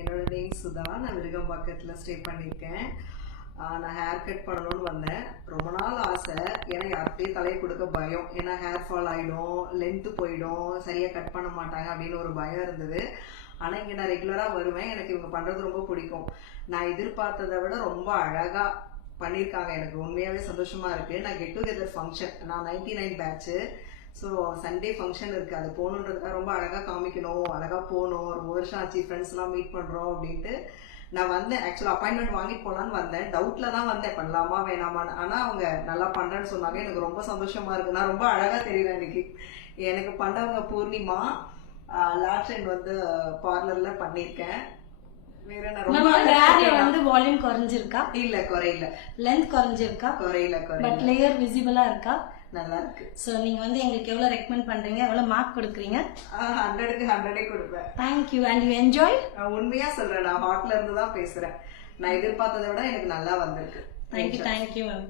என்னோட நேம் சுதா. நான் விருகம்பாக்கத்தில் ஸ்டே பண்ணியிருக்கேன். நான் ஹேர் கட் பண்ணணும்னு வந்தேன். ரொம்ப நாள் ஆசை. ஏன்னா யார்கிட்டையும் தலையை கொடுக்க பயம். ஏன்னா ஹேர் ஃபால் ஆகிடும், லென்த்து போயிடும், சரியாக கட் பண்ண மாட்டாங்க அப்படின்னு ஒரு பயம் இருந்தது. ஆனால் இங்கே நான் ரெகுலராக வருவேன். எனக்கு இவங்க பண்ணுறது ரொம்ப பிடிக்கும். நான் எதிர்பார்த்ததை விட ரொம்ப அழகாக பண்ணியிருக்காங்க. எனக்கு உண்மையாகவே சந்தோஷமாக இருக்குது. நான் கெட் டுகெதர் ஃபங்க்ஷன், நான் 99 பேட்ச்சு. ஸோ சண்டே ஃபங்க்ஷன் இருக்குது, அது போகணுன்றதுக்காக ரொம்ப அழகாக காமிக்கணும், அழகாக போகணும். ரொம்ப வருஷம் ஆச்சு, ஃப்ரெண்ட்ஸ்லாம் மீட் பண்ணுறோம் அப்படின்ட்டு நான் வந்தேன். ஆக்சுவலாக அப்பாயின்மெண்ட் வாங்கிட்டு போகலான்னு வந்தேன். டவுட்டில் தான் வந்தேன், பண்ணலாமா வேணாமான்னு. ஆனால் அவங்க நல்லா பண்ணுறேன்னு சொன்னாங்க. எனக்கு ரொம்ப சந்தோஷமாக இருக்குது. நான் ரொம்ப அழகாக தெரியுறேன் இன்னைக்கு. எனக்கு பண்ணவங்க பூர்ணிமா. லாஸ்ட் டைம் வந்து பார்லரில் பண்ணியிருக்கேன். வேற நான் ரொம்ப வால்யூம் குறைஞ்சிருக்கா? இல்ல குறையில. லென்த் குறைஞ்சிருக்கா? குறையில. பட் லேயர் விசிபிளா இருக்கா? நல்லா இருக்கு. சோ நீங்க வந்து எங்களுக்கு எவ்வளவு ரெக்கமெண்ட் பண்றீங்க, எவ்வளவு மார்க் கொடுக்குறீங்க? 100க்கு 100 கொடுப்பேன். தேங்க்யூ. And you enjoy? உண்மையா சொல்றேன், நான் ஹார்ட்ல இருந்து தான் பேசுறேன். நான் எதிர்பார்த்ததை விட எனக்கு நல்லா வந்திருக்கு. Thank you ma'am.